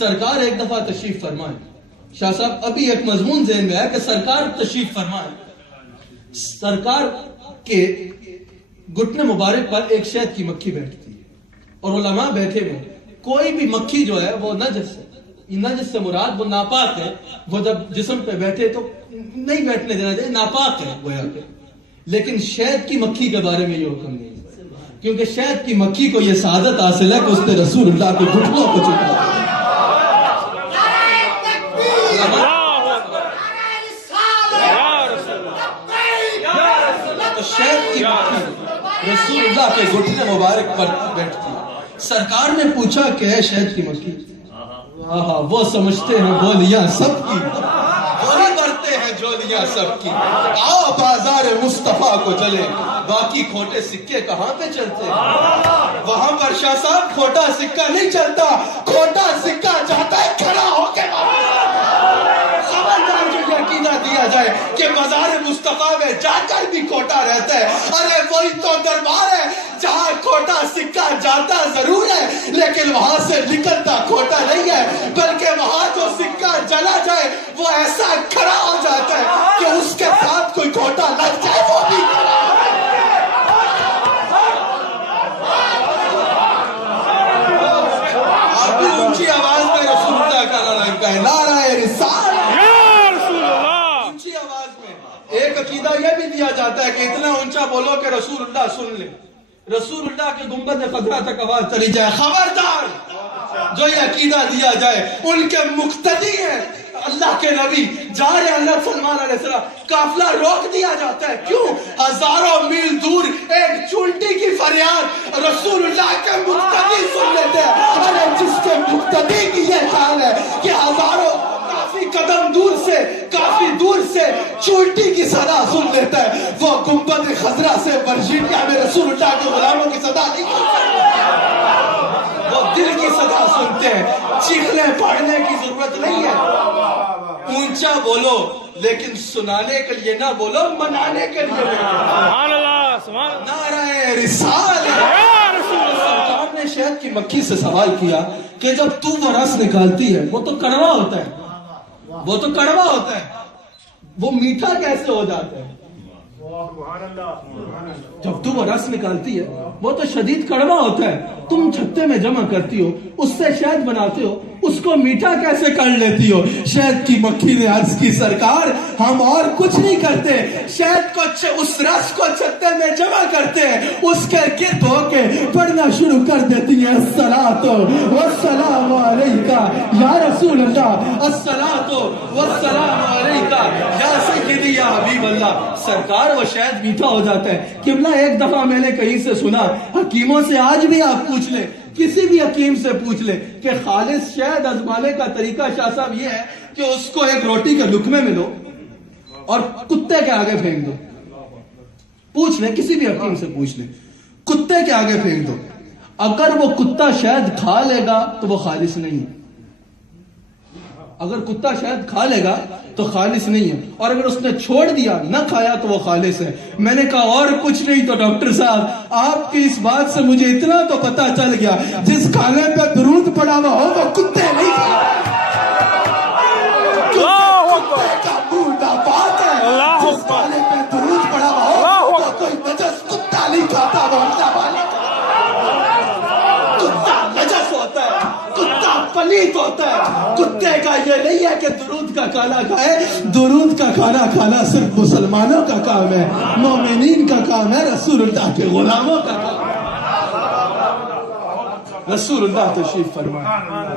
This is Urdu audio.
سرکار ایک دفعہ تشریف فرمائے. شاہ صاحب ابھی ایک مضمون ذہن میں ہے کہ سرکار تشریف فرمائے. سرکار کے گھٹنے مبارک پر ایک شہد کی مکھی بیٹھتی ہے اور علماء بیٹھے ہوئے. کوئی بھی مکھی جو ہے وہ نجس ہے. نجس سے مراد وہ ناپاک ہے. وہ جب جسم پہ بیٹھے تو نہیں بیٹھنے دینا چاہیے, ناپاک ہے گویا کہ. لیکن شہد کی مکھی کے بارے میں یہ حکم نہیں ہے, کیونکہ شہد کی مکھی کو یہ سعادت حاصل ہے کہ اس نے رسول اللہ کے گھٹنوں کو چوما. تو شہد کی مکھی رسول اللہ کے گھٹنے مبارک پر بیٹھتی ہے. سرکار نے پوچھا کہ ہے شہد کی مکھی, وہ سمجھتے ہیں بولیاں سب کی, وہی کرتے ہیں جولیاں سب کی. آؤ بازار مصطفیٰ کو چلے, باقی کھوٹے سکے کہاں پہ چلتے ہیں. وہاں پر شاہ صاحب کھوٹا سکہ نہیں چلتا, کھوٹا سکہ چاہتا ہے کھڑا ہو کے. خبردار جو عقیدہ دیا جائے کہ بازار مصطفیٰ میں جا کر بھی کھوٹا رہتا ہے, ارے وہی تو دربار ہے جہاں کھوٹا سکہ جاتا ضرور ہے لیکن وہاں سے نکلتا کھوٹا نہیں ہے, بلکہ وہاں جو سکہ چلا جائے وہ ایسا کھڑا ہو جاتا ہے کہ اس کے ساتھ کوئی کھوٹا لگ جائے وہ بھی کھڑا ہو جائے. آپ بھی اونچی آواز میں رسول اللہ کا نعرہ کہیں, نعرہ رسالت یا رسول اللہ. اونچی آواز میں ایک عقیدہ یہ بھی دیا جاتا ہے کہ اتنا اونچا بولو کہ رسول اللہ سن لے, رسول اللہ کے گنبد خضرا تک آواز چلی جائے. خبردار جو یہ عقیدہ دیا جائے ان کے مقتدی ہیں اللہ کے نبی, جا رہے اللہ سلمان علیہ السلام, قافلہ روک دیا جاتا ہے. کیوں؟ ہزاروں میل دور ایک چونٹی کی فریاد رسول اللہ کے مقتدی سن لیتے ہیں. ارے جس کے مقتدی کی یہ حال ہے کہ ہزاروں کافی قدم دور سے, کافی دور سے چونٹی کی صدا سن لیتا ہے, وہ گنبد خضرا سے ورجینیا میں رسول اللہ کے غلاموں کی صدا نہیں سن سکتے, وہ دل کی صدا سنتے ہیں. چیخنے پڑھنے کی ضرورت نہیں ہے, اونچا بولو لیکن سنانے کے لیے نہ بولو, منانے کے لیے بولو. نعرہ رسالت. سرکار نے شہد کی مکھی سے سوال کیا کہ جب تو وہ رس نکالتی ہے وہ تو کڑوا ہوتا ہے, وہ تو کڑوا ہوتا ہے, وہ میٹھا کیسے ہو جاتا ہے؟ جب تو وہ رس نکالتی ہے وہ تو شدید کڑوا ہوتا ہے, تم چھتے میں جمع کرتی ہو, اس سے شہد بناتے ہو, اس کو میٹھا کیسے کر لیتی ہو؟ شہد کی مکھی نے عرض کی سرکار ہم اور کچھ نہیں کرتے, شہد کو اس رس کو چھتے میں جمع کرتے ہیں, اس کے گرد ہو کے پڑھنا شروع کر دیتی ہیں الصلاۃ والسلام علیکہ یا رسول اللہ, الصلاۃ والسلام علیکہ یا سیدی یا حبیب اللہ. سرکار وہ شہد میٹھا ہو جاتا ہے. قبلہ ایک دفعہ میں نے کہیں سے سنا, حکیموں سے آج بھی آپ پوچھ لیں, کسی بھی حکیم سے پوچھ لیں کہ خالص شہد آزمانے کا طریقہ شاہ صاحب یہ ہے کہ اس کو ایک روٹی کے لقمے میں لو اور کتے کے آگے پھینک دو. پوچھ لیں, کسی بھی حکیم سے پوچھ لیں, کتے کے آگے پھینک دو. اگر وہ کتا شہد کھا لے گا تو وہ خالص نہیں ہے, اگر کتا شہد کھا لے گا تو خالص نہیں ہے, اور اگر اس نے چھوڑ دیا نہ کھایا تو وہ خالص ہے. میں نے کہا اور کچھ نہیں تو ڈاکٹر صاحب آپ کی اس بات سے مجھے اتنا تو پتا چل گیا, جس کھانے پہ درود پڑا ہوا ہو وہ کتے نہیں کھاتے, کتے کا منہ ناپاک ہے. جس کھانے پہ درود پڑا ہوا ہو وہ کوئی نجس کتا نہیں کھاتا, وہ اللہ والا کتا نجس ہوتا ہے, کتا پلیت ہوتا ہے. کتے کا یہ نہیں ہے کہ درود کا کھانا کھائے, درود کا کھانا کھانا صرف مسلمانوں کا کام ہے, مومنین کا کام ہے, رسول اللہ کے غلاموں کا کام ہے. رسول اللہ تشریف فرمائے.